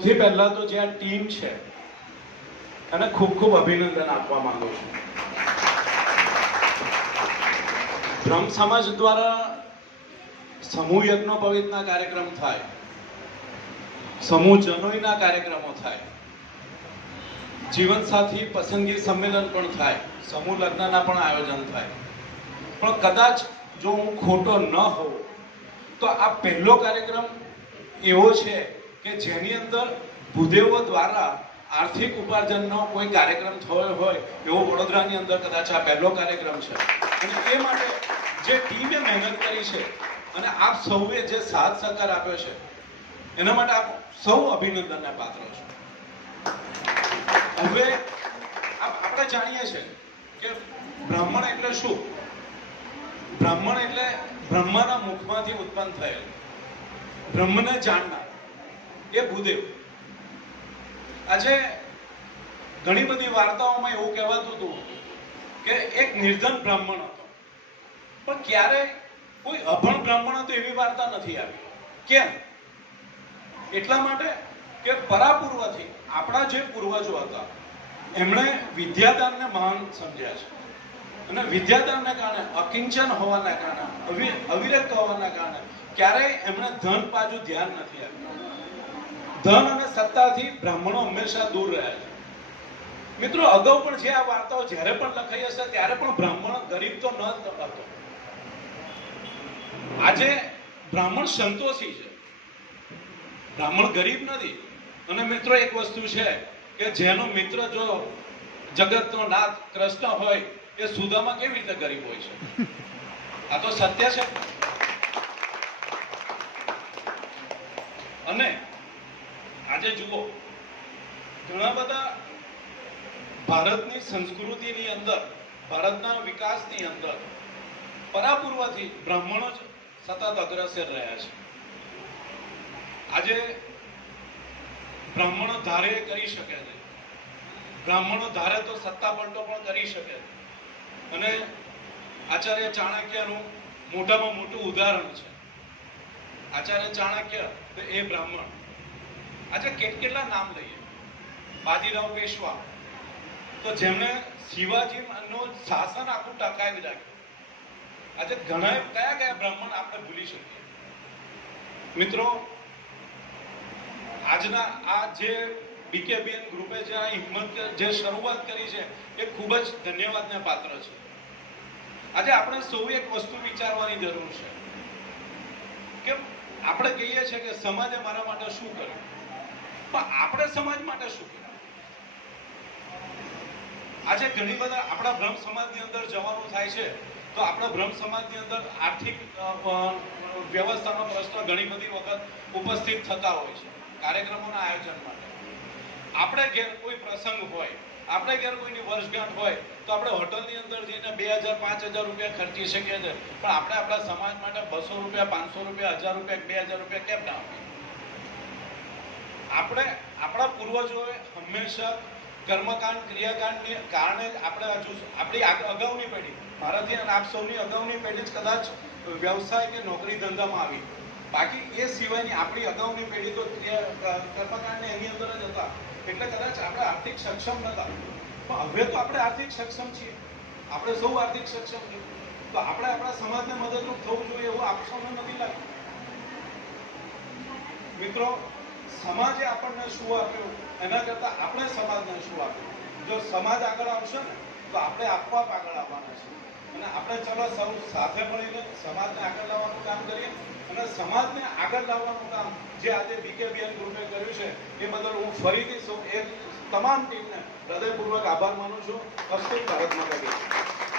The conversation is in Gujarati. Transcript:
સૌથી પહેલા તો જે આ ટીમ છે એને ખૂબ ખૂબ અભિનંદન આપવા માંગુ છું. બ્રહ્મ સમાજ દ્વારા સમૂહ યજ્ઞોપવિતના કાર્યક્રમ થાય, સમૂહ જનોઈના કાર્યક્રમો થાય, જીવનસાથી પસંદગી સંમેલન પણ થાય, સમૂહ લગ્નના પણ આયોજન થાય. પણ કદાચ જો હું ખોટો ન હોઉં તો આ પહેલો કાર્યક્રમ એવો છે કે જેની અંદર ભૂદેવો દ્વારા આર્થિક ઉપાર્જનનો કોઈ કાર્યક્રમ થયો હોય એવો વડોદરાની અંદર કદાચ આ પહેલો કાર્યક્રમ છે. અને એ માટે જે ટીમે મહેનત કરી છે અને આપ સૌએ જે સાથ સહકાર આપ્યો છે એના માટે આપ સૌ અભિનંદનના પાત્ર છો. હવે આપણે જાણીએ છીએ કે બ્રાહ્મણ એટલે શું? બ્રાહ્મણ એટલે બ્રહ્માના મુખમાંથી ઉત્પન્ન થયેલ, બ્રહ્મને જાણનાર એ ભૂદેવ. આજે ઘણી બધી વાર્તાઓમાં એવું કહેવાતું હતું કે એક નિર્ધન બ્રાહ્મણ હતો, પણ ક્યારે કોઈ અભણ બ્રાહ્મણ હતો એવી વાર્તા નથી આવી. કેમ? એટલા માટે કે પરાપૂર્વથી આપણા જે પૂર્વજો હતા એમણે વિદ્યાદાનને મહાન સમજ્યા છે. અને વિદ્યાદાનને કારણે, અકિંચન હોવાના કારણે, અવિરક્ત હોવાના કારણે ક્યારેય એમણે ધન બાજુ ધ્યાન નથી આપ્યું. ધન અને સત્તાથી બ્રાહ્મણો હંમેશા દૂર રહ્યા છે. મિત્રો, અગાઉ પણ જે આ વાર્તાઓ જ્યારે પણ લખાઈ હશે ત્યારે પણ બ્રાહ્મણ ગરીબ તો ન હતો. આજે બ્રાહ્મણ સંતોષી છે, બ્રાહ્મણ ગરીબ નથી. અને મિત્રો, એક વસ્તુ છે કે જેનો મિત્ર જો જગતનો નાથ કૃષ્ણ હોય એ સુદામા કેવી રીતે ગરીબ હોય છે? આ તો સત્ય છે. અને આજે જુઓ, ઘણા બધા ભારતની સંસ્કૃતિની અંદર, ભારતના વિકાસની અંદર પરાપૂર્વથી બ્રાહ્મણો જ સતત અગ્રસર રહ્યા છે. આજે બ્રાહ્મણો ધારે કરી શકે છે, બ્રાહ્મણો ધારે તો સત્તા પલટો પણ કરી શકે છે. અને આચાર્ય ચાણક્યનું મોટામાં મોટું ઉદાહરણ છે. આચાર્ય ચાણક્ય તો એ બ્રાહ્મણ. આજે કેટલા નામ લઈએ. બાજીરાવ પેશવા, તો જેમણે શિવાજીનું શાસન આખું ટકાવી રાખ્યું. આજે ઘણા કયા બ્રાહ્મણ આપણે ભૂલી શકીએ? મિત્રો, આજના આ જે બીકેબીએન ગ્રુપે જે આ હિંમત જે શરૂઆત કરી છે એ ખૂબ જ ધન્યવાદને પાત્ર છે. આજે આપણે સૌ એક વસ્તુ વિચારવાની જરૂર છે કે આપણે કહીએ છીએ કે સમાજે મારા માટે શું કર્યું, પણ આપણે સમાજ માટે શું કર્યું? આજે ઘણી બધા આપણા બ્રહ્મ સમાજની અંદર જવાનું થાય છે તો આપણા બ્રહ્મ સમાજની અંદર આર્થિક વ્યવસ્થાનો પ્રશ્ન ઘણી બધી વખત ઉપસ્થિત થતા હોય છે કાર્યક્રમોના આયોજન માટે. આપણે ઘેર કોઈ પ્રસંગ હોય, આપણે ઘેર કોઈની વર્ષગાંઠ હોય તો આપણે હોટલની અંદર જઈને 2000 5000 રૂપિયા ખર્ચી શકીએ છીએ, પણ આપણે આપણા સમાજ માટે 200 રૂપિયા 500 રૂપિયા 1000 રૂપિયા 2000 રૂપિયા કેમ ના આપીએ? આપણે આપણા પૂર્વજોએ હંમેશા કર્મકાંડ ક્રિયાકાંડને કારણે આપણે હજુ આપણી અગાઉની પેઢી, મારાથી અને આપ સૌની અગાઉની પેઢી જ કદાચ વ્યવસાય કે નોકરી ધંધામાં આવી. બાકી એ સિવાયની આપણી અગાઉની પેઢી તો કર્મકાંડને એની અંદર જ હતા. એટલે કદાચ આપણે આર્થિક સક્ષમ નતા, પણ હવે તો આપણે આર્થિક સક્ષમ છીએ. આપણે સૌ આર્થિક સક્ષમ છીએ, તો આપણે આપણા સમાજને મદદરૂપ થવું જોઈએ એવું આપ સૌને નથી લાગતું? મિત્રો, સમાજે આપણને શું આપ્યું એના કરતા આપણે સમાજને શું આપ્યું? જો સમાજ આગળ આવશે ને તો આપણે આપવા આગળ આવવાના છે. અને આપણે ચલો સૌ સાથે મળીને સમાજને આગળ લાવવાનું કામ કરીએ. અને સમાજને આગળ લાવવાનું કામ જે આજે બીકેબીએન ગ્રુપે કર્યું છે એ બદલ હું ફરીથી સૌ એક તમામ ટીમને હૃદયપૂર્વક આભાર માનું છું. અસ્તુ ભારત માતા કી જય.